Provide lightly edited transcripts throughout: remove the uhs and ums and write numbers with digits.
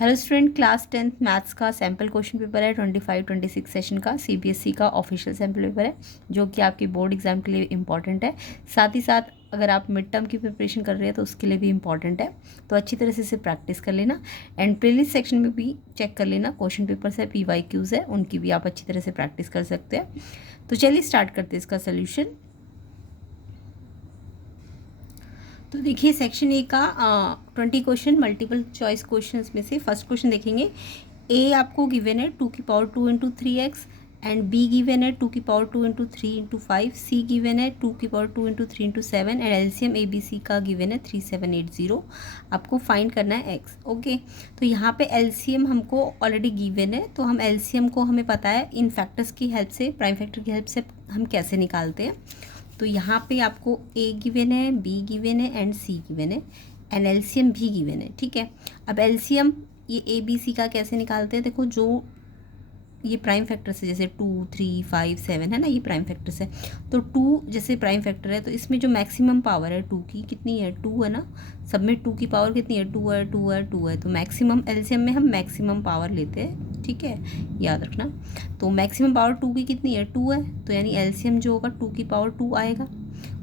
Hello student, class 10th maths का sample question paper है 25-26 session का सीबीएसई का ऑफिशियल सैम्पल पेपर है जो कि आपके बोर्ड एग्जाम के लिए इम्पॉर्टेंट है। साथ ही साथ अगर आप मिड टर्म की प्रिपरेशन कर रहे हैं तो उसके लिए भी इम्पॉर्टेंट है, तो अच्छी तरह से इसे प्रैक्टिस कर लेना। एंड प्लेलिस्ट सेक्शन में भी चेक कर लेना, क्वेश्चन पेपर्स है, PYQs है, उनकी भी आप अच्छी तरह से प्रैक्टिस कर सकते हैं। तो चलिए स्टार्ट करते हैं इसका सोल्यूशन। तो देखिए सेक्शन ए का 20 क्वेश्चन मल्टीपल चॉइस क्वेश्चन में से फर्स्ट क्वेश्चन देखेंगे। ए आपको गिवन है 2^2 × 3x एंड बी गिवन है 2^2 × 3 × 5, सी गिवन है 2^2 × 3 × 7 एंड एलसीएम ABC का गिवन है 3780। आपको फाइंड करना है एक्स। ओके, तो यहाँ पे एलसीएम हमको ऑलरेडी गिवन है, तो हम एलसीएम को हमें पता है इन फैक्टर्स की हेल्प से, प्राइम फैक्टर की हेल्प से हम कैसे निकालते हैं। तो यहाँ पे आपको ए गिवन है, बी गिवन है एंड सी गिवन है एंड एलसीएम भी गिवन है। ठीक है, अब एलसीएम ये ए बी सी का कैसे निकालते हैं। देखो, जो ये प्राइम फैक्टर से जैसे 2, 3, 5, 7 है ना, ये प्राइम फैक्टर से, तो 2 जैसे प्राइम फैक्टर है तो इसमें जो मैक्सिमम पावर है 2 की कितनी है, 2 है ना। सब में 2 की पावर कितनी है, 2 है, 2 है, 2 है। तो मैक्सिमम एलसीएम में हम मैक्सिमम पावर लेते हैं। ठीक है, याद रखना। तो मैक्सिमम पावर 2 की कितनी है, 2 है, तो यानी एलसीएम जो होगा 2 की पावर 2 आएगा।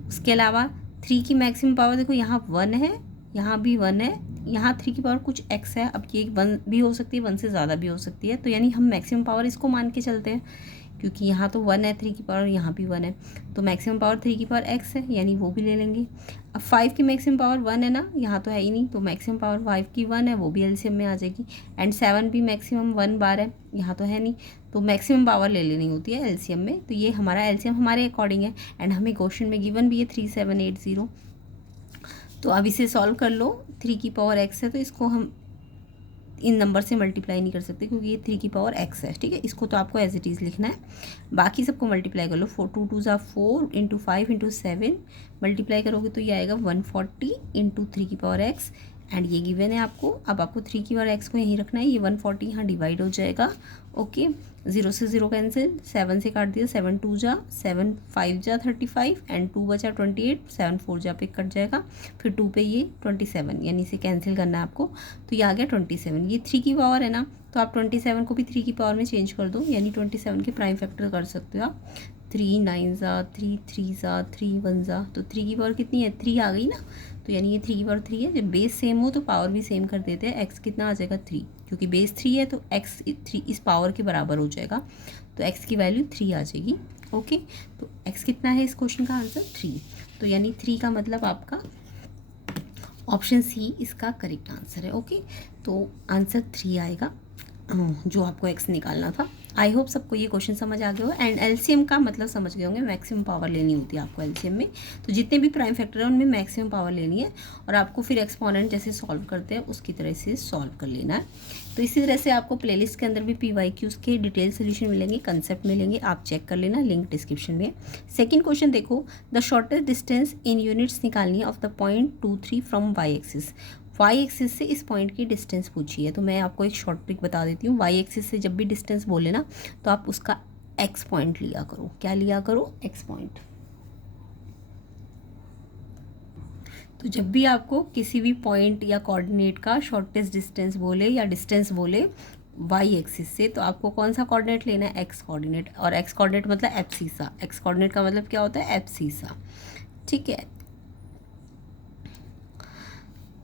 उसके अलावा 3 की मैक्सिमम पावर देखो, यहाँ 1 है, यहाँ भी 1 है, यहाँ 3 की पावर कुछ x है। अब ये 1 भी हो सकती है, 1 से ज़्यादा भी हो सकती है, तो यानी हम मैक्सिमम पावर इसको मान के चलते हैं क्योंकि यहाँ तो 1 है 3 की पावर, यहाँ भी 1 है, तो मैक्सिमम पावर 3 की पावर x है, यानी वो भी ले लेंगे। अब 5 की मैक्सिमम पावर 1 है ना, यहाँ तो है ही नहीं, तो मैक्सिमम पावर 5 की 1 है, वो भी एलसीएम में आ जाएगी। एंड 7 भी मैक्सिमम 1 बार है, यहाँ तो है नहीं, तो मैक्सिमम पावर ले लेनी होती है एलसीएम में। तो ये हमारा एलसीएम हमारे अकॉर्डिंग है एंड हमें क्वेश्चन में गिवन भी है 3780। तो अब इसे सॉल्व कर लो। 3 की पावर x है तो इसको हम इन नंबर से मल्टीप्लाई नहीं कर सकते क्योंकि ये 3 की पावर x है। ठीक है, इसको तो आपको एज इट इज़ लिखना है, बाकी सबको मल्टीप्लाई कर लो। 4 2 ज़ा 4 × 5 × 7 मल्टीप्लाई करोगे तो ये आएगा 140 × 3 की पावर x एंड ये गिवन है आपको। अब आपको 3 की पावर x को यहीं रखना है, ये 140 यहाँ डिवाइड हो जाएगा। ओके, 0 से 0 कैंसिल, 7 से काट दिया, 7 2 जा, 7 5 जा 35 एंड 2 बचा 28, 7 4 जा पे कट जाएगा, फिर 2 पे ये 27, यानी इसे कैंसिल करना है आपको, तो ये आ गया 27। ये 3 की पावर है ना, तो आप 27 को भी 3 की पावर में चेंज कर दो, यानी 27 के प्राइम फैक्टर कर सकते हो आप। 3 9 ज़ा 3, 3 ज़ा 3, 1 ज़ा, तो 3 की पावर कितनी है, 3 आ गई ना, तो यानी ये 3 की पावर 3 है। जब बेस सेम हो तो पावर भी सेम कर देते हैं। x कितना आ जाएगा 3, क्योंकि बेस 3 है तो x 3 इस पावर के बराबर हो जाएगा, तो x की वैल्यू 3 आ जाएगी। ओके, तो x कितना है इस क्वेश्चन का आंसर 3, तो यानी 3 का मतलब आपका ऑप्शन सी इसका करेक्ट आंसर है। ओके, तो आंसर 3 आएगा जो आपको x निकालना था। आई होप सबको ये क्वेश्चन समझ आ गया हो एंड एलसीएम का मतलब समझ गए होंगे, मैक्सिमम पावर लेनी होती है आपको एलसीएम में। तो जितने भी प्राइम फैक्टर है उनमें मैक्सिमम पावर लेनी है और आपको फिर एक्सपोनेंट जैसे सॉल्व करते हैं उसकी तरह से सॉल्व कर लेना है। तो इसी तरह से आपको प्लेलिस्ट के अंदर भी PYQs के डिटेल सोल्यूशन मिलेंगे, कंसेप्ट मिलेंगे, आप चेक कर लेना, लिंक डिस्क्रिप्शन में। सेकेंड क्वेश्चन देखो, the shortest distance in units निकालनी है of the point 2 3 from y axis. Y axis से इस पॉइंट की डिस्टेंस पूछी है, तो मैं आपको एक शॉर्ट ट्रिक बता देती हूँ। वाई एक्सिस से जब भी डिस्टेंस बोले ना तो आप उसका एक्स पॉइंट लिया करो। क्या लिया करो, एक्स पॉइंट। तो जब भी आपको किसी भी पॉइंट या कोऑर्डिनेट का शॉर्टेस्ट डिस्टेंस बोले या डिस्टेंस बोले वाई एक्सिस से, तो आपको कौन सा कोऑर्डिनेट लेना है, एक्स कोऑर्डिनेट। और एक्स कोऑर्डिनेट मतलब एब्सिसा, एक्स कोऑर्डिनेट का मतलब क्या होता है, एब्सिसा। ठीक है,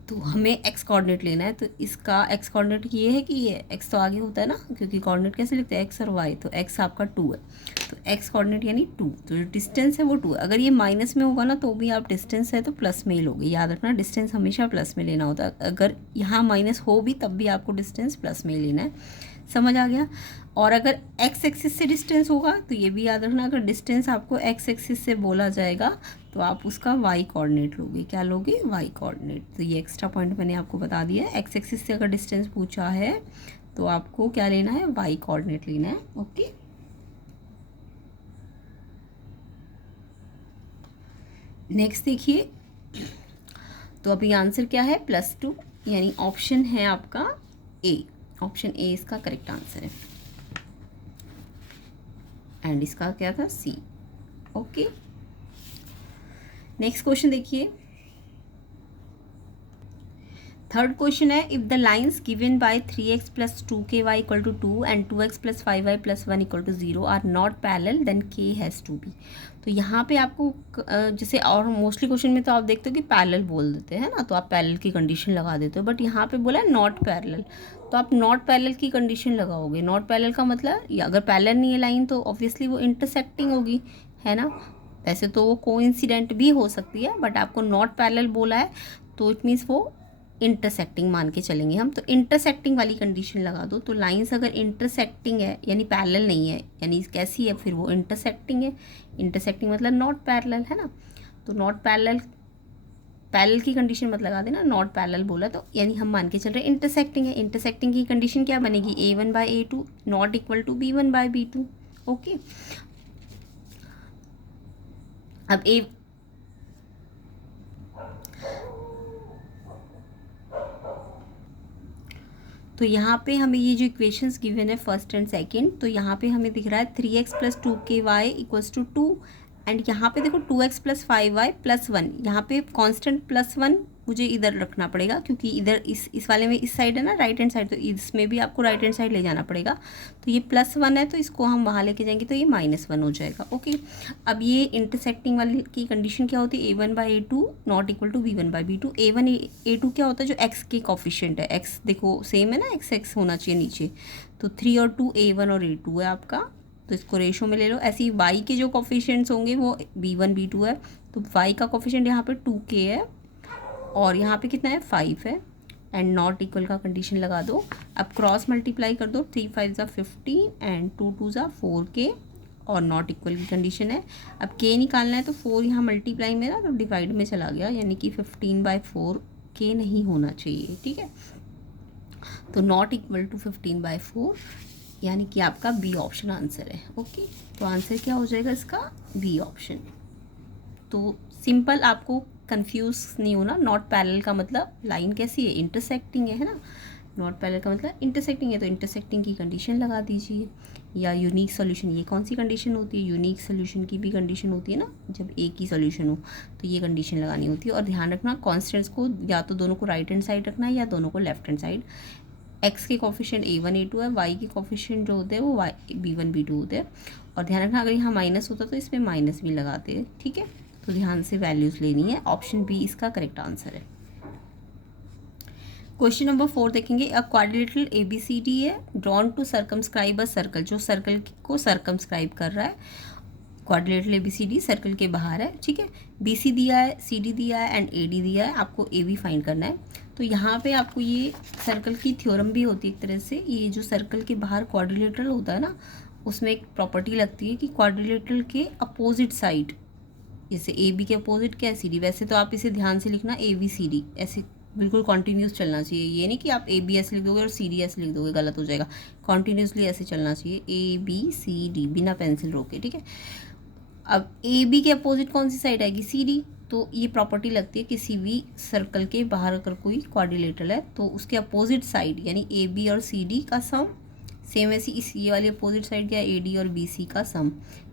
तो हमें एक्स कोऑर्डिनेट लेना है, तो इसका एक्स कोऑर्डिनेट ये है कि ये एक्स तो आगे होता है ना, क्योंकि कोऑर्डिनेट कैसे लिखते हैं, एक्स और वाई, तो एक्स आपका 2 है, तो एक्स कोऑर्डिनेट यानी 2, तो जो डिस्टेंस है वो 2 है। अगर ये माइनस में होगा ना तो भी आप डिस्टेंस है तो प्लस में ही लोगे, याद रखना डिस्टेंस हमेशा प्लस में लेना होता है। अगर यहाँ माइनस हो भी तब भी आपको डिस्टेंस प्लस में ही लेना है, समझ आ गया। और अगर एक्स एक्सिस से डिस्टेंस होगा तो ये भी याद रखना, अगर डिस्टेंस आपको एक्स एक्सिस से बोला जाएगा तो आप उसका वाई कोऑर्डिनेट लोगे। क्या लोगे, वाई कोऑर्डिनेट। तो ये एक्स्ट्रा पॉइंट मैंने आपको बता दिया है, एक्स एक्सिस से अगर डिस्टेंस पूछा है तो आपको क्या लेना है, वाई कोऑर्डिनेट लेना है। ओके, नेक्स्ट देखिए, तो अभी आंसर क्या है, +2, यानी ऑप्शन है आपका ए, ऑप्शन ए इसका करेक्ट आंसर है एंड इसका क्या था, सी। ओके, नेक्स्ट क्वेश्चन देखिए, थर्ड क्वेश्चन है, if the lines given by 3x plus 2ky equal to 2 and 2x plus 5y plus 1 equal to 0 are not parallel then k has to be. तो यहाँ पे आपको जैसे और mostly question में तो आप देखते हो कि पैरेलल बोल देते हैं ना, तो आप पैरेलल की कंडीशन लगा देते हो, बट यहाँ पे बोला है नॉट पैरेलल, तो आप नॉट पैरेलल की कंडीशन लगाओगे। नॉट पैरेलल का मतलब या अगर पैरेलल नहीं है लाइन तो ऑब्वियसली वो इंटरसेक्टिंग होगी, है ना। वैसे तो वो कोइंसिडेंट भी हो सकती है, बट आपको नॉट पैरेलल बोला है तो इट मीन्स वो इंटरसेक्टिंग मान के चलेंगे हम। तो इंटरसेक्टिंग वाली कंडीशन लगा दो। तो लाइंस अगर इंटरसेक्टिंग है यानी पैरेलल नहीं है, यानी कैसी है फिर वो इंटरसेक्टिंग है। इंटरसेक्टिंग मतलब नॉट पैरेलल, है ना। तो नॉट पैरेलल, पैरेलल की कंडीशन मत लगा देना, नॉट पैरेलल बोला तो यानी हम मान के चल रहे हैं इंटरसेक्टिंग है। इंटरसेक्टिंग की कंडीशन क्या बनेगी, a1/a2 not equal to b1/b2। Okay, अब तो यहाँ पे हमें ये जो इक्वेशंस गिवन है फर्स्ट एंड सेकंड, तो यहाँ पे हमें दिख रहा है 3x plus 2ky equals to 2 and यहाँ पे देखो 2x प्लस 5y प्लस 1, यहाँ पे कांस्टेंट प्लस 1 मुझे इधर रखना पड़ेगा क्योंकि इधर इस वाले में इस साइड है ना, राइट हैंड साइड, तो इसमें भी आपको राइट हैंड साइड ले जाना पड़ेगा। तो ये प्लस 1 है तो इसको हम वहाँ लेके जाएंगे तो ये -1 हो जाएगा। ओके, अब ये इंटरसेक्टिंग वाली की कंडीशन क्या होती है, a1/a2 not equal to b1/b2। a1 a2 क्या होता है, जो x के कॉफिशिएंट है, x देखो सेम है ना, x होना चाहिए नीचे, तो 3 और 2 a1 और a2 है आपका, तो इसको रेशो में ले लो। ऐसे ही y के जो कॉफिशिएंट्स होंगे वो b1 b2 है, तो y का कॉफिशिएंट यहाँ पे 2k है और यहाँ पे कितना है 5 है एंड नॉट इक्वल का कंडीशन लगा दो। अब क्रॉस मल्टीप्लाई कर दो, 3 5 ज़ा 15 एंड 2 2 ज़ा 4k और नॉट इक्वल की कंडीशन है। अब k निकालना है तो 4 यहाँ मल्टीप्लाई में ना तो डिवाइड में चला गया, यानी कि 15/4 k नहीं होना चाहिए, ठीक है। तो नॉट इक्वल टू 15/4 यानी कि आपका बी ऑप्शन आंसर है। ओके, तो आंसर क्या हो जाएगा इसका, बी ऑप्शन। तो सिंपल, आपको कंफ्यूज नहीं होना। नॉट पैरेलल का मतलब लाइन कैसी है, इंटरसेक्टिंग है ना। नॉट पैरेलल का मतलब इंटरसेक्टिंग है, तो इंटरसेक्टिंग की कंडीशन लगा दीजिए। या यूनिक सोल्यूशन, ये कौन सी कंडीशन होती है, यूनिक सोल्यूशन की भी कंडीशन होती है ना, जब एक ही सोल्यूशन हो तो ये कंडीशन लगानी होती है। और ध्यान रखना कॉन्स्टेंट्स को या तो दोनों को राइट हैंड साइड रखना है या दोनों को लेफ्ट हैंड साइड। x के कॉफिशिएंट a1 a2 है, y के कॉफिशिएंट जो होते हैं वो b1 b2 होते हैं। और ध्यान रखना अगर यहाँ माइनस होता तो इसमें माइनस भी लगाते हैं, ठीक है। तो ध्यान से वैल्यूज़ लेनी है, ऑप्शन बी इसका करेक्ट आंसर है। क्वेश्चन नंबर 4 देखेंगे, अ क्वाड्रिलेटरल ABCD है drawn to circumscribe a circle, जो सर्कल को सर्कमस्क्राइब कर रहा है। क्वाड्रिलेटरल ABCD सर्कल के बाहर है, ठीक है। BC दिया है, CD दिया है एंड AD दिया है, आपको AB फाइंड करना है। तो यहाँ पे आपको ये सर्कल की थ्योरम भी होती है एक तरह से, ये जो सर्कल के बाहर क्वाड्रिलेटरल होता है ना, उसमें एक प्रॉपर्टी लगती है कि क्वाड्रिलेटरल के अपोजिट साइड, जैसे AB के अपोजिट क्या है CD, वैसे तो आप इसे ध्यान से लिखना ABCD, ऐसे बिल्कुल कॉन्टीन्यूस चलना चाहिए। ये नहीं कि आप ABS लिख दोगे और CDS लिख दोगे, गलत हो जाएगा। कॉन्टीन्यूसली ऐसे चलना चाहिए, ABCD बिना पेंसिल रोके, ठीक है। अब AB के अपोजिट कौन सी साइड आएगी, CD। तो ये प्रॉपर्टी लगती है किसी भी सर्कल के बाहर अगर कोई क्वाड्रिलेटरल है तो उसके अपोजिट साइड यानी AB और CD का सम सेम, ऐसी इस ये वाली अपोजिट साइड क्या AD और BC का सम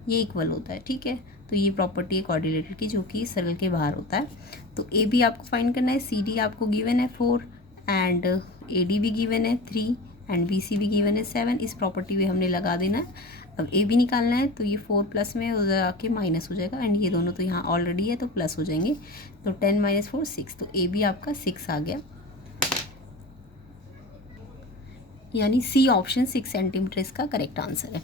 ये इक्वल होता है, ठीक है। तो ये प्रॉपर्टी है क्वाड्रिलेटरल की जो कि सर्कल के बाहर होता है। तो AB आपको फाइंड करना है, CD आपको गिवन है 4 एंड AD भी गिवन है 3 एंड BC भी गिवन है 7। इस प्रॉपर्टी में हमने लगा देना है। अब AB निकालना है तो ये 4 प्लस में उधर आके माइनस हो जाएगा एंड ये दोनों तो यहाँ ऑलरेडी है तो प्लस हो जाएंगे। तो 10 - 4 6, तो AB आपका 6 आ गया, यानी सी ऑप्शन 6 सेंटीमीटर इसका करेक्ट आंसर है।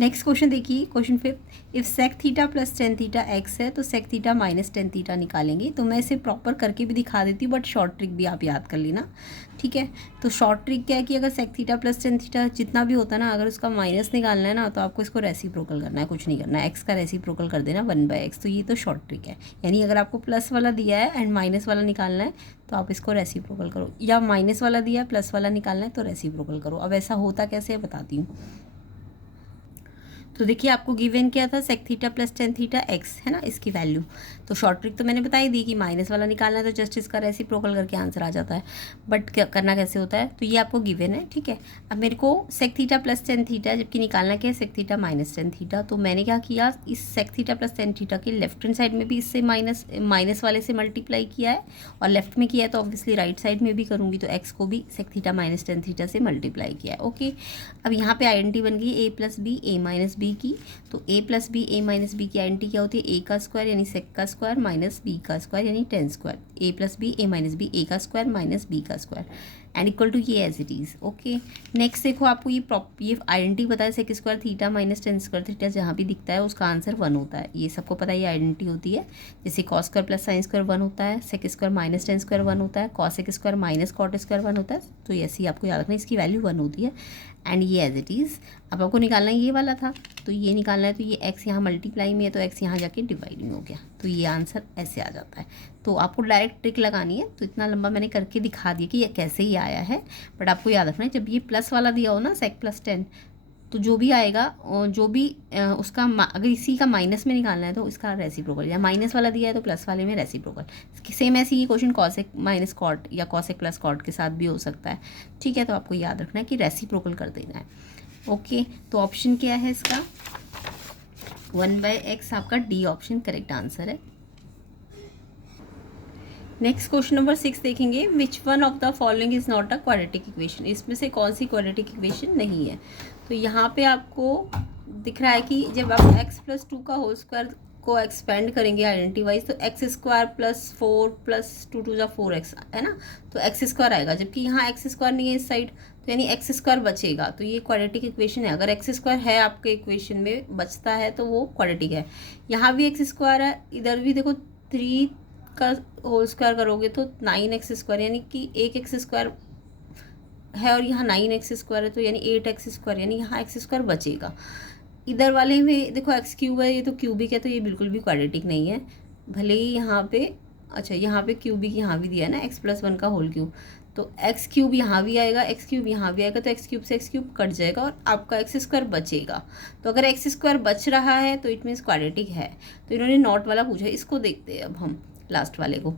नेक्स्ट क्वेश्चन देखिए, question 5, if sec theta plus tan theta x है तो sec theta minus tan theta निकालेंगे। तो मैं इसे प्रॉपर करके भी दिखा देती हूँ, बट शॉर्ट ट्रिक भी आप याद कर लेना, ठीक है। तो शॉर्ट ट्रिक क्या है कि अगर sec theta plus tan theta जितना भी होता है ना, अगर उसका माइनस निकालना है ना तो आपको इसको रेसिप्रोकल करना है, कुछ नहीं करना है, एक्स का रेसिप्रोकल कर देना 1/x। तो ये तो शॉर्ट ट्रिक है, यानी अगर आपको प्लस वाला दिया है एंड माइनस वाला निकालना है तो आप इसको रेसिप्रोकल करो, या माइनस वाला दिया है प्लस वाला निकालना है तो रेसिप्रोकल करो। अब ऐसा होता कैसे है बताती हूँ। तो देखिए आपको गिवन क्या था, sec theta plus tan theta x है ना, इसकी वैल्यू। तो शॉर्ट ट्रिक तो मैंने बता ही दी कि माइनस वाला निकालना है तो जस्ट इसका रेसिप्रोकल करके आंसर आ जाता है। बट क्या करना कैसे होता है, तो ये आपको गिवन है, ठीक है। अब मेरे को sec theta plus tan theta जबकि निकालना क्या है, sec theta minus tan theta. तो मैंने क्या किया, इस sec theta plus tan theta के लेफ्ट हैंड साइड में भी इससे माइनस वाले से मल्टीप्लाई किया है, और लेफ्ट में किया है तो ऑब्वियसली राइट साइड में भी करूँगी, तो एक्स को भी sec theta minus tan theta से मल्टीप्लाई किया है। ओके, अब यहाँ पे आइडेंटिटी बन गई A plus B A minus B की। तो A plus B A minus B की आइडेंटिटी क्या होती है, ए का स्क्वायर यानी सेक का स्क्वायर माइनस बी का स्क्वायर यानी tan square. A plus B A minus B, A का स्क्वायर माइनस बी का स्क्वायर एंड इक्वल टू ये as it is. Okay, next देखो आपको ये आइडेंटिटी पता है, sec square theta minus tan square theta जहाँ भी दिखता है उसका आंसर वन होता है, ये सबको पता है, ये आइडेंटिटी होती है। जैसे cos square plus sine square one होता है, sec square minus tan square one होता है, cosec square minus cot square one होता है। तो ऐसे ही आपको याद रखना, इसकी वैल्यू वन होती है एंड ये एज इट इज़। अब आपको निकालना ये वाला था, तो ये निकालना है, तो ये एक्स यहाँ मल्टीप्लाई में है तो एक्स यहाँ जाके डिवाइड में हो गया, तो ये आंसर ऐसे आ जाता है। तो आपको डायरेक्ट ट्रिक लगानी है, तो इतना लंबा मैंने करके दिखा दिया कि ये कैसे ही आया है। बट आपको याद रखना है, जब ये प्लस वाला दिया हो ना सेक प्लस टेन, तो जो भी आएगा जो भी उसका अगर इसी का माइनस में निकालना है तो इसका रेसिप्रोकल, या माइनस वाला दिया है तो प्लस वाले में रेसिप्रोकल। सेम ऐसे ही क्वेश्चन कॉसेक माइनस कॉट या कॉसेक प्लस कॉट के साथ भी हो सकता है, ठीक है। तो आपको याद रखना है कि रेसिप्रोकल कर देना है। ओके, तो ऑप्शन क्या है इसका, 1/x आपका डी ऑप्शन करेक्ट आंसर है। नेक्स्ट क्वेश्चन नंबर 6 देखेंगे, which one of the following is not a quadratic equation, इसमें से कौन सी क्वाड्रेटिक इक्वेशन नहीं है। तो यहाँ पे आपको दिख रहा है कि जब आप x प्लस टू का होल स्क्वायर को एक्सपेंड करेंगे आइडेंटिटी वाइज, तो x square plus four plus two two जा 4x है ना, तो एक्स स्क्वायर आएगा, जबकि यहाँ एक्स स्क्वायर नहीं है इस साइड, तो यानी एक्स स्क्वायर बचेगा। तो ये क्वाड्रेटिक इक्वेशन है, अगर एक्स स्क्वायर है आपके इक्वेशन में बचता है तो वो क्वाड्रेटिक है। यहाँ भी एक्स स्क्वायर है, इधर भी देखो 3 का होल स्क्वायर करोगे तो 9x स्क्वायर, यानी कि एक एक्स स्क्वायर है और यहाँ 9x स्क्वायर है, तो यानी 8x स्क्वायर, यानी यहाँ एक्स स्क्वायर बचेगा। इधर वाले में देखो एक्स क्यूब है, ये तो क्यूबिक है, तो ये बिल्कुल भी क्वाड्रेटिक नहीं है। भले ही यहाँ पे, अच्छा यहाँ पे क्यूबिक यहाँ भी दिया है ना, एक्स प्लस वन का होल क्यूब, तो एक्स क्यूब यहाँ भी आएगा, एक्स क्यूब यहाँ भी आएगा, तो एक्स क्यूब से एक्स क्यूब कट जाएगा और आपका एक्स स्क्वायर बचेगा। तो अगर एक्स स्क्वायर बच रहा है तो इट मीन्स क्वाड्रेटिक है। तो इन्होंने नॉट वाला पूछा, इसको देखते हैं अब हम लास्ट वाले को।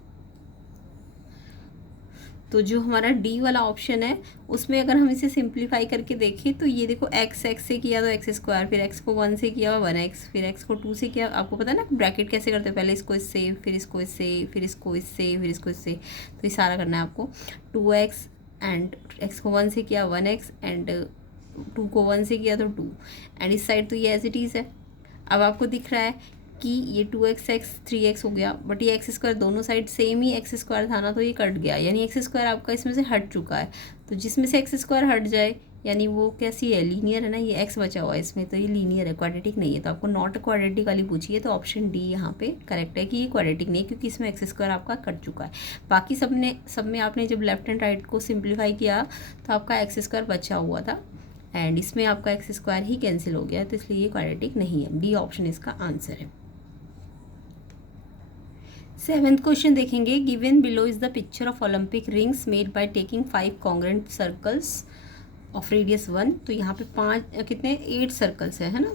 तो जो हमारा डी वाला ऑप्शन है उसमें अगर हम इसे सिंप्लीफाई करके देखें तो ये देखो एक्स से किया तो एक्स स्क्वायर, फिर एक्स को 1 से किया 1x, फिर एक्स को 2 से किया, आपको पता है ना ब्रैकेट कैसे करते हैं, पहले इसको इससे, फिर इसको इससे, फिर इसको इससे, फिर इसको इससे। तो ये सारा करना है आपको, 2x एंड एक्स को 1 से किया 1x एंड 2 को 1 से किया तो 2 एंड इस साइड तो ये एज इट इज़ है। अब आपको दिख रहा है कि ये 2x 3x हो गया, बट ये एक्स स्क्वायर दोनों साइड सेम ही एक्स स्क्वायर था ना, तो ये कट गया, यानी एक्स स्क्वायर आपका इसमें से हट चुका है। तो जिसमें से एक्स स्क्वायर हट जाए यानी वो कैसी है, लीनियर है ना, ये एक्स बचा हुआ है इसमें, तो ये लीनियर है, क्वाड्रेटिक नहीं है। तो आपको नॉट क्वाड्रेटिक वाली पूछी है, तो ऑप्शन डी यहाँ पे करेक्ट है कि ये क्वाड्रेटिक नहीं है, क्योंकि इसमें एक्स स्क्वायर आपका कट चुका है। बाकी सब में आपने जब लेफ्ट एंड राइट को सिंप्लीफाई किया तो आपका एक्स स्क्वायर बचा हुआ था एंड इसमें आपका एक्स स्क्वायर ही कैंसिल हो गया, तो इसलिए ये क्वाड्रेटिक नहीं है। डी ऑप्शन इसका आंसर है। 7th क्वेश्चन देखेंगे, given below is the picture of Olympic rings made by taking 5 congruent circles of radius 1। तो यहाँ पे 8 सर्कल्स है ना,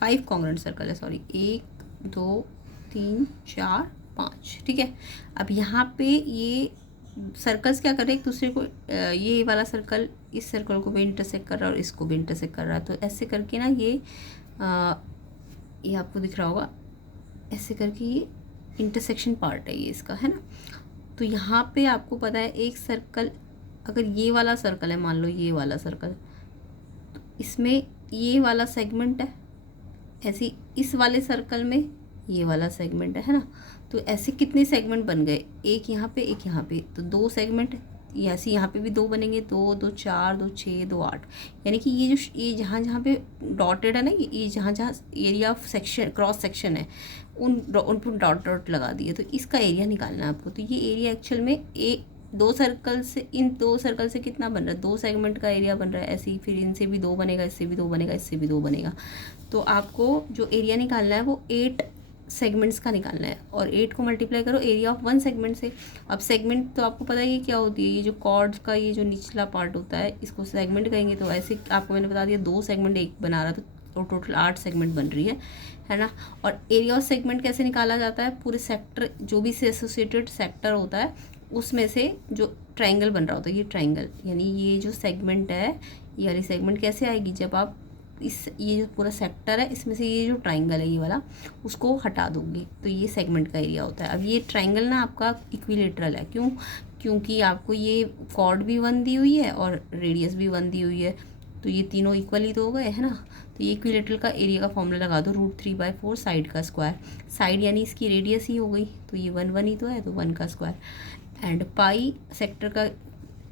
5 कॉन्ग्रेंट सर्कल है, सॉरी 1 2 3 4 5, ठीक है। अब यहाँ पे ये सर्कल्स क्या कर रहे हैं एक दूसरे को, ये वाला सर्कल इस सर्कल को भी इंटरसेक्ट कर रहा है और इसको भी इंटरसेक्ट कर रहा है, तो ऐसे करके ना ये आपको दिख रहा होगा, ऐसे करके ये इंटरसेक्शन पार्ट है ये इसका, है ना। तो यहाँ पे आपको पता है एक सर्कल, अगर ये वाला सर्कल है, मान लो ये वाला सर्कल, तो इसमें ये वाला सेगमेंट है, ऐसे इस वाले सर्कल में ये वाला सेगमेंट है ना। तो ऐसे कितने सेगमेंट बन गए, एक यहाँ पे एक यहाँ पे, तो 2 सेगमेंट, ऐसे यहाँ पे भी 2 बनेंगे, 2 2 4 2 6 2 8, यानी कि ये जहाँ जहाँ पे डॉटेड है ना, ये जहाँ जहाँ area of section cross section है उन पर डॉट डॉट लगा दिए, तो इसका एरिया निकालना है आपको। तो ये एरिया एक्चुअल में इन 2 सर्कल से कितना बन रहा है, 2 सेगमेंट का एरिया बन रहा है, ऐसे ही फिर इनसे भी 2 बनेगा, इससे भी 2 बनेगा, इससे भी 2 बनेगा। तो आपको जो एरिया निकालना है वो 8 सेगमेंट्स का निकालना है और 8 को मल्टीप्लाई करो एरिया ऑफ 1 सेगमेंट से। अब सेगमेंट तो आपको पता है कि क्या होती है, ये जो कॉर्ड का ये जो निचला पार्ट होता है इसको सेगमेंट कहेंगे। तो ऐसे आपको मैंने बता दिया 2 सेगमेंट एक बना रहा, तो और टोटल 8 सेगमेंट बन रही है ना। और एरिया ऑफ सेगमेंट कैसे निकाला जाता है, पूरे सेक्टर जो भी से एसोसिएटेड सेक्टर होता है उसमें से जो ट्रायंगल बन रहा होता है, ये ट्रायंगल यानी ये जो सेगमेंट है, ये वाली सेगमेंट कैसे आएगी, जब आप ये जो पूरा सेक्टर है इसमें से ये जो ट्रायंगल है ये वाला उसको हटा दोगे तो ये सेगमेंट का एरिया होता है। अब ये ट्रायंगल ना आपका इक्विलेटरल है, क्यों, क्योंकि आपको ये कॉर्ड भी 1 दी हुई है और रेडियस भी 1 दी हुई है, तो ये तीनों इक्वल ही तो हो गए, है ना। तो ये इक्विलेटरल का एरिया का फॉर्मूला लगा दो, √3/4 साइड का स्क्वायर, साइड यानी इसकी रेडियस ही हो गई, तो ये 1 ही तो है, तो 1 का स्क्वायर, एंड पाई सेक्टर का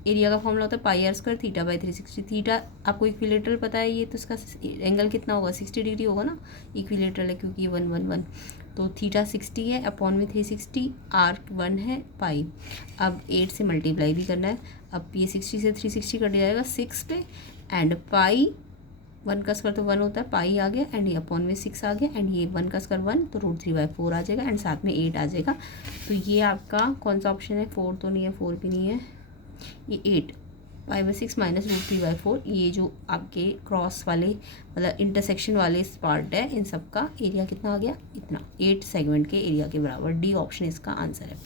एरिया का फॉर्मूला होता है πr² θ/360। थीटा आपको इक्विलेटरल पता है, ये तो इसका एंगल कितना होगा, 60 डिग्री होगा ना, इक्विलेटरल है क्योंकि ये 1 तो थीटा 60 है अपॉन में 360, r 1 है, पाई। अब 8 से मल्टीप्लाई भी करना है, अब ये 60 से 360 कट जाएगा 6 पे, एंड पाई 1 का स्क्वायर तो 1 होता है, पाई आ गया, एंड ये अपॉन में 6 आ गया, एंड ये 1 का स्क्वायर 1 तो √3/4 आ जाएगा, एंड साथ में 8 आ जाएगा। तो ये आपका कौन सा ऑप्शन है, 4 तो नहीं है, 4 भी नहीं है, ये 8 π/6 माइनस √3/4, ये जो आपके क्रॉस वाले मतलब इंटरसेक्शन वाले पार्ट है इन सब का एरिया कितना आ गया, इतना 8 सेगमेंट के एरिया के बराबर। डी ऑप्शन इसका आंसर है।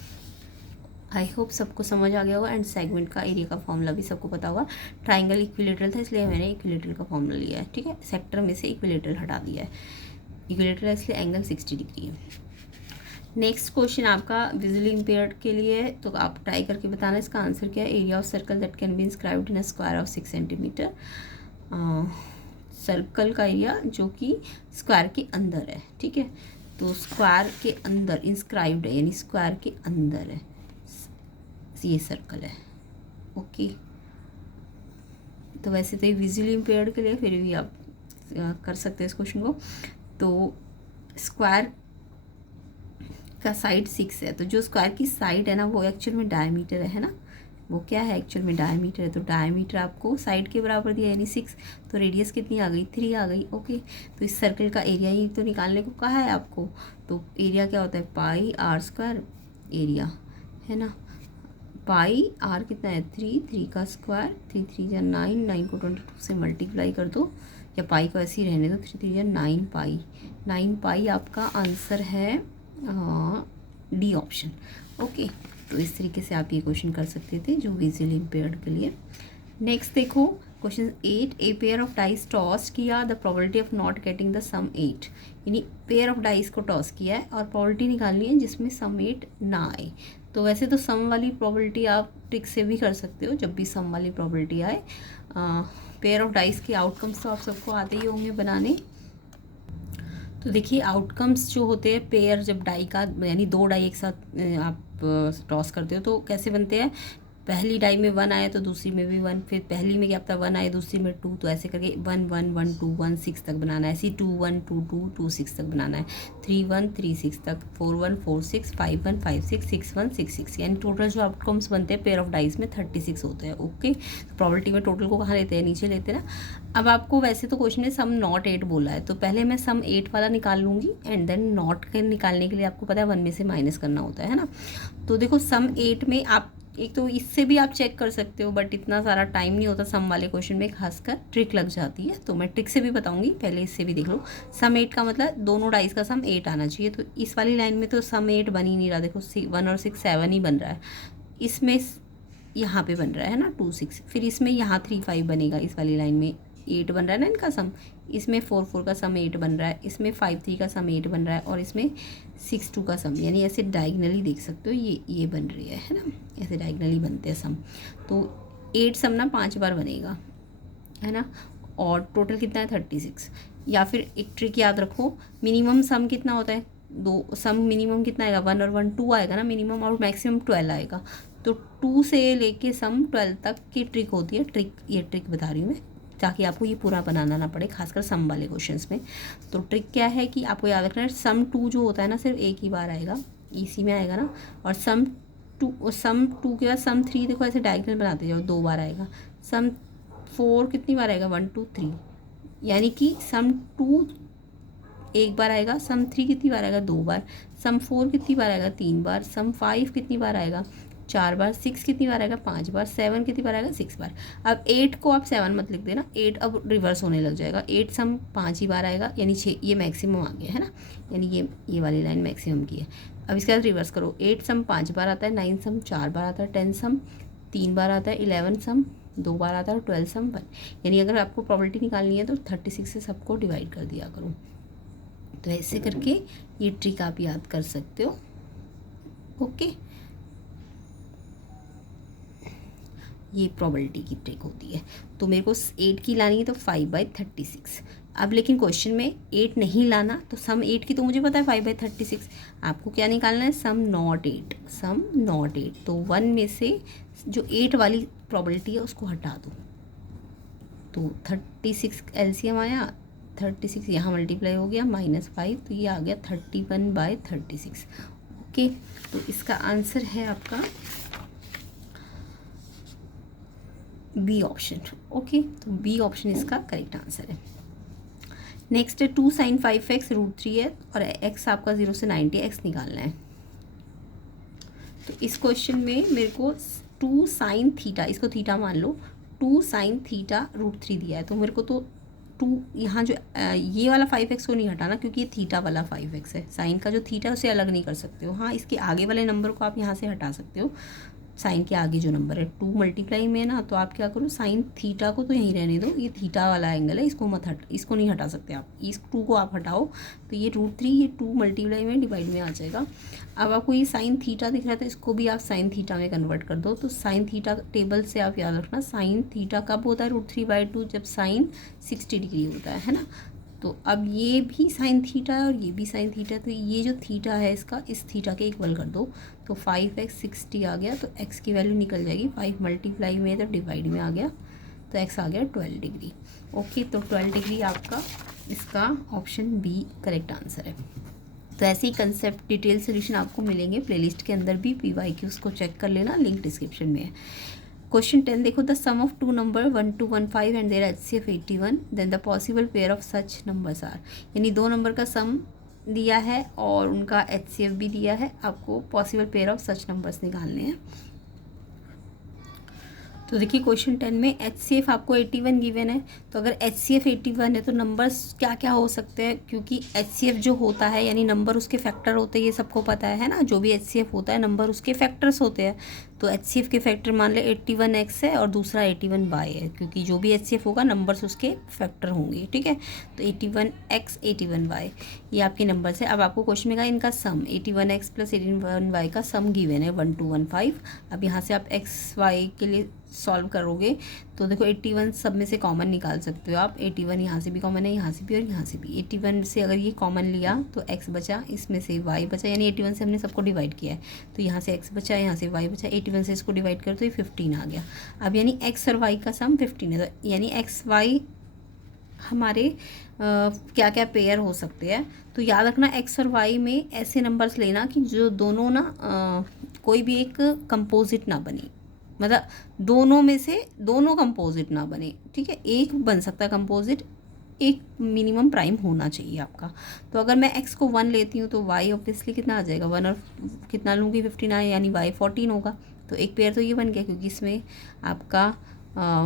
आई होप सबको समझ आ गया होगा, एंड सेगमेंट का एरिया का फॉर्मूला भी सबको पता होगा। ट्राइंगल इक्विलेटरल था इसलिए मैंने इक्विलेटरल का फॉर्मूला लिया है, ठीक है, सेक्टर में से इक्विलेटरल हटा दिया है, इक्विलेटरल इसलिए एंगल 60 डिग्री है। नेक्स्ट क्वेश्चन आपका विजुअली इम्पेयर्ड के लिए है, तो आप ट्राई करके बताना इसका आंसर क्या है। Area of circle that can be inscribed in a square of 6 centimetre. Circle का एरिया जो कि स्क्वायर के अंदर है, ठीक है, तो स्क्वायर के अंदर इंस्क्राइब्ड है यानी स्क्वायर के अंदर है, ये सर्कल है, ओके। तो वैसे तो ये विजुअली इम्पेयर्ड के लिए, फिर भी आप कर सकते हैं इस क्वेश्चन को। तो स्क्वायर का साइड 6 है, तो जो स्क्वायर की साइड है ना वो एक्चुअल में डायमीटर है ना, वो क्या है एक्चुअल में डायमीटर है, तो डायमीटर आपको साइड के बराबर दिया यानी 6, तो रेडियस कितनी आ गई, 3 आ गई, ओके। तो इस सर्कल का एरिया ही तो निकालने को कहा है आपको, तो एरिया क्या होता है, πr² एरिया, है ना, पाई आर कितना है 3 का स्क्वायर, 3 या 9 को 22 से मल्टीप्लाई कर दो, या पाई को ऐसे ही रहने दो, 3 या 9 पाई आपका आंसर है डी ऑप्शन, ओके। तो इस तरीके से आप ये क्वेश्चन कर सकते थे जो विजुअली इम्पेयर्ड के लिए। नेक्स्ट देखो question 8, a pair of dice toss किया, the probability of not getting the sum 8, यानी पेयर ऑफ डाइस को टॉस किया है और प्रोबेबिलिटी निकालनी है जिसमें सम 8 ना आए। तो वैसे तो सम वाली प्रोबेबिलिटी आप ट्रिक से भी कर सकते हो, जब भी सम वाली प्रोबेबिलिटी आए। पेयर ऑफ डाइस के आउटकम्स तो आप सबको आते ही होंगे बनाने। तो देखिए आउटकम्स जो होते हैं पेयर, जब डाई का यानी 2 डाई एक साथ आप टॉस करते हो तो कैसे बनते हैं, पहली डाई में 1 आया तो दूसरी में भी 1, फिर पहली में क्या पता 1 आए दूसरी में 2, तो ऐसे करके 1 1 1 2 1 6 तक बनाना है, ऐसे 2 1 2 2 2 6 तक बनाना है, 3 1 3 6 तक, 4 1 4 6 5 1 5 6 6 1 6 6, यानी टोटल जो आउटकम्स बनते हैं पेयर ऑफ डाइस में 36 होते हैं, ओके। तो प्रॉबिलिटी में टोटल को कहाँ लेते हैं, नीचे लेते हैं ना। अब आपको वैसे तो क्वेश्चन में सम नॉट 8 बोला है, तो पहले मैं सम 8 वाला निकाल लूँगी, एंड देन नॉट के निकालने के लिए आपको पता है 1 में से माइनस करना होता है ना। तो देखो सम 8 में आप एक तो इससे भी आप चेक कर सकते हो, बट इतना सारा टाइम नहीं होता सम वाले क्वेश्चन में, खासकर ट्रिक लग जाती है, तो मैं ट्रिक से भी बताऊंगी, पहले इससे भी देख लो। सम 8 का मतलब दोनों डाइस का सम 8 आना चाहिए, तो इस वाली लाइन में तो सम 8 बन ही नहीं रहा, देखो 1 और 6 7 ही बन रहा है, इसमें यहाँ पे बन रहा है ना 2 6, फिर इसमें यहाँ 3 5 बनेगा, इस वाली लाइन में 8 बन रहा है ना इनका सम, इसमें 4 4 का सम 8 बन रहा है, इसमें 5 3 का सम 8 बन रहा है, और इसमें 6 2 का सम, यानी ऐसे डायगनली देख सकते हो, ये बन रही है ना, ऐसे डायगनली बनते हैं सम। तो 8 सम ना 5 बार बनेगा, है ना, और टोटल कितना है 36। या फिर एक ट्रिक याद रखो, मिनिमम सम कितना होता है, 2 सम मिनिमम कितना आएगा, 1 और 1 2 आएगा ना मिनिमम, और मैक्सिमम 12 आएगा, तो 2 से लेके सम 12 तक की ट्रिक होती है, ये ट्रिक बता रही हूँ मैं, ताकि आपको ये पूरा बनाना ना पड़े, खासकर सम वाले क्वेश्चंस में। तो ट्रिक क्या है कि आपको याद रखना है, सम 2 जो होता है ना सिर्फ एक ही बार आएगा, इसी में आएगा ना, और सम 2 के बाद सम 3 देखो ऐसे डायगोनल बनाते जाओ, 2 बार आएगा, सम 4 कितनी बार आएगा 1 2 3, यानी कि सम 2 एक बार आएगा, सम 3 कितनी बार आएगा 2 बार, सम 4 कितनी बार आएगा 3 बार, सम 5 कितनी बार आएगा 4 बार, 6 कितनी बार आएगा 5 बार, 7 कितनी बार आएगा 6 बार। अब 8 को आप 7 मत लिख देना, 8 अब रिवर्स होने लग जाएगा, 8 सम 5 ही बार आएगा, यानी 6, ये मैक्सिमम आ गया है ना, यानी ये वाली लाइन मैक्सिमम की है। अब इसके बाद रिवर्स करो, 8 सम 5 बार आता है, 9 सम 4 बार आता है, 10 सम 3 बार आता है, 11 सम 2 बार आता है और 12 सम 1। यानी अगर आपको प्रॉबिलिटी निकालनी है तो 36 से सबको डिवाइड कर दिया करो। तो ऐसे करके ये ट्रिक आप याद कर सकते हो। ओके, ये प्रोबेबिलिटी की ट्रिक होती है। तो मेरे को 8 की लानी है तो 5/36। अब लेकिन क्वेश्चन में 8 नहीं लाना, तो सम 8 की तो मुझे पता है 5/36। आपको क्या निकालना है, सम नॉट 8, सम नॉट 8। तो 1 में से जो 8 वाली प्रोबेबिलिटी है उसको हटा दो, तो 36 एलसीएम आया, 36 यहाँ मल्टीप्लाई हो गया -5, तो ये आ गया 31/36। ओके, तो इसका आंसर है आपका बी ऑप्शन। ओके, तो बी ऑप्शन इसका करेक्ट आंसर है। नेक्स्ट है 2 sin 5x √3 है और x आपका 0 से 90 x निकालना है। तो इस क्वेश्चन में मेरे को 2 sin थीटा, इसको थीटा मान लो, 2 sin थीटा √3 दिया है, तो मेरे को तो 2 यहाँ जो ये वाला 5x को नहीं हटाना क्योंकि ये थीटा वाला 5x है। साइन का जो थीटा है उसे अलग नहीं कर सकते हो। हाँ, इसके आगे वाले नंबर को आप यहाँ से हटा सकते हो, साइन के आगे जो नंबर है 2 मल्टीप्लाई में ना, तो आप क्या करो, साइन थीटा को तो यहीं रहने दो, ये थीटा वाला एंगल है, इसको मत इसको नहीं हटा सकते आप, इस 2 को आप हटाओ तो ये √3 ये 2 मल्टीप्लाई में डिवाइड में आ जाएगा। अब आपको ये साइन थीटा दिख रहा है तो इसको भी आप साइन थीटा में कन्वर्ट कर दो। तो साइन थीटा टेबल से आप याद रखना, साइन थीटा कब होता है √3/2, जब साइन 60 डिग्री होता है ना। तो अब ये भी साइन थीटा है और ये भी साइन थीटा है, तो ये जो थीटा है इसका इस थीटा के इक्वल कर दो, तो 5x 60 आ गया, तो x की वैल्यू निकल जाएगी, 5 मल्टीप्लाई में तो डिवाइड में आ गया, तो x आ गया 12 डिग्री। ओके, तो 12 डिग्री आपका इसका ऑप्शन बी करेक्ट आंसर है। तो ऐसे ही कंसेप्ट डिटेल सोल्यूशन आपको मिलेंगे प्लेलिस्ट के अंदर भी, PYQs को चेक कर लेना, लिंक डिस्क्रिप्शन में है। क्वेश्चन 10 देखो, the sum of 2 number 1 to 15 and their HCF 81, then the possible pair of such numbers are. यानी 2 नंबर का सम दिया है और उनका HCF भी दिया है, आपको possible pair of such numbers निकालने हैं। तो देखिए क्वेश्चन 10 में HCF आपको 81 गिवन है, तो अगर HCF 81 है तो नंबर्स क्या क्या हो सकते हैं, क्योंकि HCF जो होता है यानी नंबर उसके फैक्टर होते हैं, ये सबको पता है ना, जो भी HCF होता है नंबर उसके फैक्टर्स होते हैं। तो HCF के फैक्टर मान ले 81x है और दूसरा 81y है, क्योंकि जो भी HCF होगा नंबर्स उसके फैक्टर होंगे, ठीक है। तो 81x 81y ये आपके नंबर्स है। अब आपको क्वेश्चन में कहा इनका सम 81x + 81y का सम गिवन है 1 to 15। अब यहाँ से आप XY के लिए सॉल्व करोगे तो देखो 81 सब में से कॉमन निकाल सकते हो आप, 81 यहाँ से भी कॉमन है, यहाँ से भी और यहाँ से भी। 81 से अगर ये कॉमन लिया तो x बचा, इसमें से y बचा, यानी 81 से हमने सबको डिवाइड किया है, तो यहाँ से x बचा, यहाँ से y बचा, 81 से इसको डिवाइड करो तो ये 15 आ गया। अब यानी x और y का सम 15 है, तो यानी XY हमारे क्या क्या पेयर हो सकते हैं। तो याद रखना x और y में ऐसे नंबर्स लेना कि जो दोनों ना कोई भी एक कंपोजिट ना बने, मतलब दोनों में से दोनों कंपोजिट ना बने, ठीक है। एक बन सकता है कंपोजिट, एक मिनिमम प्राइम होना चाहिए आपका। तो अगर मैं x को 1 लेती हूँ तो y ऑब्वियसली कितना आ जाएगा, 1 और कितना लूँगी 15 यानी y 14 होगा। तो एक पेयर तो ये बन गया, क्योंकि इसमें आपका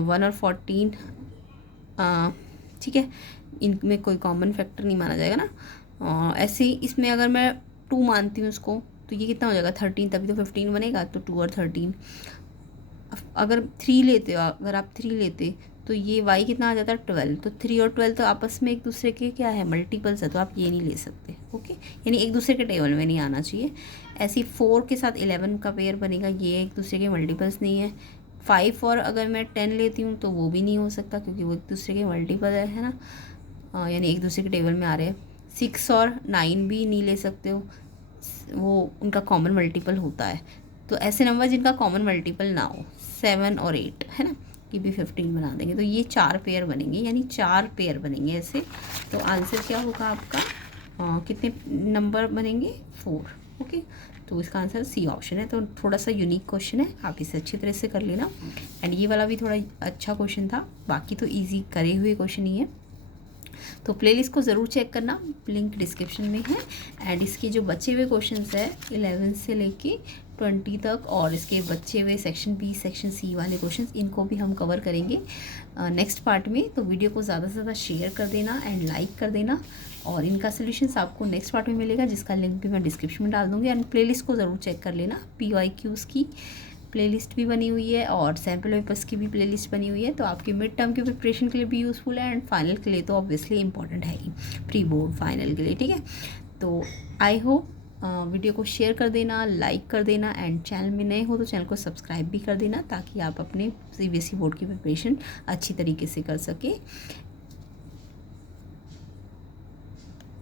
1 और 14 ठीक है, इनमें कोई कॉमन फैक्टर नहीं माना जाएगा ना। ऐसे ही इसमें अगर मैं 2 मानती हूँ उसको तो ये कितना हो जाएगा 13, तभी तो 15 बनेगा, तो 2 और 13। अगर 3 लेते हो, अगर आप 3 लेते तो ये y कितना आ जाता है 12, तो 3 और 12 तो आपस में एक दूसरे के क्या है मल्टीपल्स है, तो आप ये नहीं ले सकते। ओके, यानी एक दूसरे के टेबल में नहीं आना चाहिए। ऐसी 4 के साथ 11 का पेयर बनेगा, ये एक दूसरे के मल्टीपल्स नहीं है। 5 और अगर मैं 10 लेती हूँ तो वो भी नहीं हो सकता, क्योंकि वो एक दूसरे के मल्टीपल है ना, यानी एक दूसरे के टेबल में आ रहे हैं। 6 और 9 भी नहीं ले सकते हो, वो उनका कॉमन मल्टीपल होता है। तो ऐसे नंबर जिनका कॉमन मल्टीपल ना हो, 7 और 8 है ना, ये भी 15 बना देंगे, तो ये 4 पेयर बनेंगे, यानी 4 पेयर बनेंगे ऐसे। तो आंसर क्या होगा आपका, कितने नंबर बनेंगे 4। ओके, तो इसका आंसर सी ऑप्शन है। तो थोड़ा सा यूनिक क्वेश्चन है, आप इसे अच्छी तरह से कर लेना। एंड ये वाला भी थोड़ा अच्छा क्वेश्चन था, बाकी तो ईजी करे हुए क्वेश्चन ही है। तो प्लेलिस्ट को ज़रूर चेक करना, लिंक डिस्क्रिप्शन में है। एंड इसके जो बचे हुए क्वेश्चंस है 11 से लेके 20 तक, और इसके बचे हुए सेक्शन बी सेक्शन सी वाले क्वेश्चंस इनको भी हम कवर करेंगे नेक्स्ट पार्ट में। तो वीडियो को ज़्यादा से ज़्यादा शेयर कर देना एंड लाइक कर देना, और इनका सोल्यूशंस आपको नेक्स्ट पार्ट में मिलेगा, जिसका लिंक भी मैं डिस्क्रिप्शन में डाल दूँगी। एंड प्लेलिस्ट को ज़रूर चेक कर लेना, PYQs की प्लेलिस्ट भी बनी हुई है और सैम्पल पेपर्स की भी प्लेलिस्ट बनी हुई है, तो आपकी मिड टर्म की प्रिपरेशन के लिए भी यूज़फुल है एंड फाइनल के लिए तो ऑब्वियसली इंपॉर्टेंट है ही, प्री बोर्ड फाइनल के लिए, ठीक है। तो आई होप वीडियो को शेयर कर देना, लाइक कर देना, एंड चैनल में नए हो तो चैनल को सब्सक्राइब भी कर देना, ताकि आप अपने CBSE बोर्ड की प्रिपरेशन अच्छी तरीके से कर सके।